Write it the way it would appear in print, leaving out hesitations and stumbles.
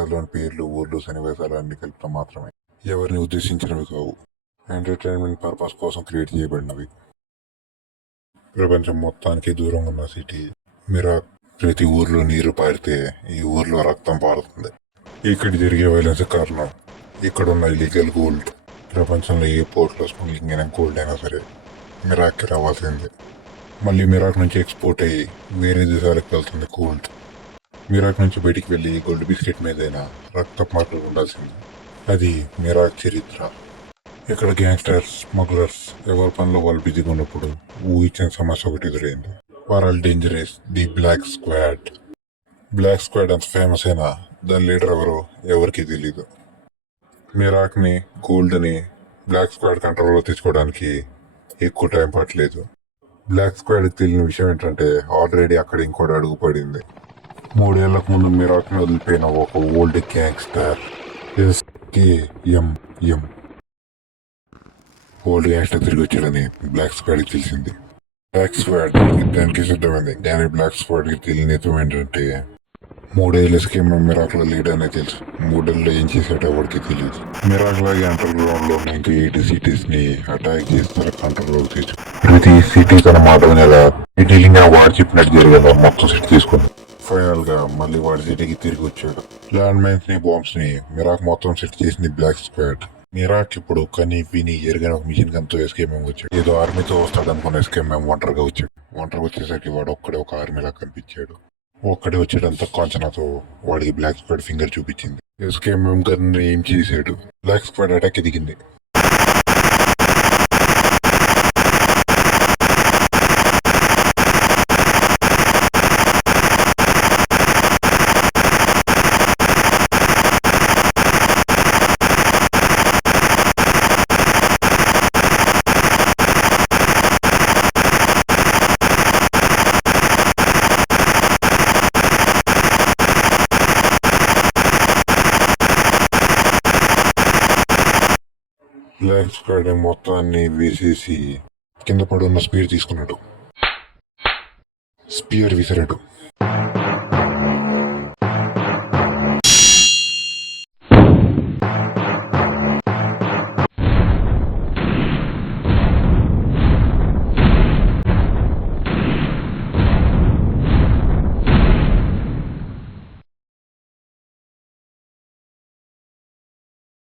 కథలోని పేర్లు, ఊర్లు, సన్నివేశాలు అన్ని కల్పితం మాత్రమే. ఎవరిని ఉద్దేశించినవి కావు. ఎంటర్టైన్మెంట్ పర్పస్ కోసం క్రియేట్ చేయబడినవి. ప్రపంచం మొత్తానికి దూరంగా ఉన్న సిటీ మిరాక్. ప్రతి ఊర్లో నీరు పారితే ఈ ఊర్లో రక్తం పారుతుంది. ఇక్కడ జరిగే వైలెన్స్ కారణం ఇక్కడున్న ఇలీగల్ గోల్డ్. ప్రపంచంలో ఏ పోర్ట్లో స్మగ్లింగ్ అయిన గోల్డ్ అయినా సరే మిరాక్కి రావాల్సిందే. మళ్ళీ మిరాక్ నుంచి ఎక్స్పోర్ట్ అయ్యి వేరే దేశాలకు వెళ్తుంది గోల్డ్. మిరాక్ నుంచి బయటికి వెళ్ళి గోల్డ్ బిస్కెట్ మీదైనా రక్త మార్కులు ఉండాల్సింది. అది మిరాక్ చరిత్ర. ఇక్కడ గ్యాంగ్స్టర్స్, స్మగ్లర్స్ ఎవరి పనిలో వాళ్ళు బిజీగా ఉన్నప్పుడు ఊహించిన సమస్య ఒకటి ఎదురైంది. World dangerous the black squad. Black squad అంత ఫేమస్ అయినా దాని లీడర్ ఎవరో ఎవరికి తెలీదు. మిరాక్ని, గోల్డ్ని బ్లాక్ స్క్వాడ్ కంట్రోల్లో తెచ్చుకోవడానికి ఎక్కువ టైం పట్టలేదు. బ్లాక్ స్క్వాడ్కి తెలియని విషయం ఏంటంటే ఆల్రెడీ అక్కడ ఇంకోటి అడుగు పడింది. 3 ఏళ్లకు ముందు మిరాక్ని వదిలిపోయిన ఒక old gangster SKMM. Old gangster తిరిగి వచ్చాడని బ్లాక్ స్క్వాడ్కి తెలిసింది. బ్లాక్ స్క్వాడ్ యుద్ధానికి సిద్ధమైంది. కానీ బ్లాక్ స్క్వాడ్కి తెలియని నిజం ఏంటంటే 3 ఏళ్ళ SKMM మిరాక్లో లీడర్ అనే తెలుసు. 3 ఏళ్ళలో ఏం చేసేటో ఎవరికి తెలియదు. మిరాక్ లాగే అండర్ గ్రౌండ్ లో ఇంకా 8 సిటీస్ ని అటాక్ చేసి తన కంట్రోల్లోకి తెచ్చు. ప్రతి సిటీ తన మాట వినేలా డీలింగ్ వాడు చెప్పినట్టు జరిగేలా మొత్తం సెట్ తీసుకుంది. ఫైనల్ గా మళ్ళీ వాడి సిటీకి తిరిగి వచ్చాడు. ల్యాండ్ మైన్స్ ని, బాంబ్స్ ని మిరాక్ మొత్తం సెట్ చేసింది బ్లాక్ స్క్వాడ్. మిరాక్ ఇప్పుడు కని విని ఎరిగిన ఒక మిషన్ గన్తో SKMM వచ్చాడు. ఏదో ఆర్మీతో వస్తాడు అనుకున్న SKMM ఒంటరిగా వచ్చాడు. ఒంటరిగా వచ్చేసరికి వాడు ఒక్కడే ఒక ఆర్మీలా కనిపించాడు. ఒక్కడే వచ్చేటంత కాంచనాతో వాడికి బ్లాక్ స్క్వాడ్ ఫింగర్ చూపించింది. SKMM గన్ ఏం చేశాడు. బ్లాక్ స్క్వాడ్ అటాక్ దిగింది. బ్లాక్ స్క్వాడ్ మొత్తాన్ని వేసేసి కింద పడున్న స్పీర్ తీసుకున్నాడు. స్పియర్ విసిరాడు.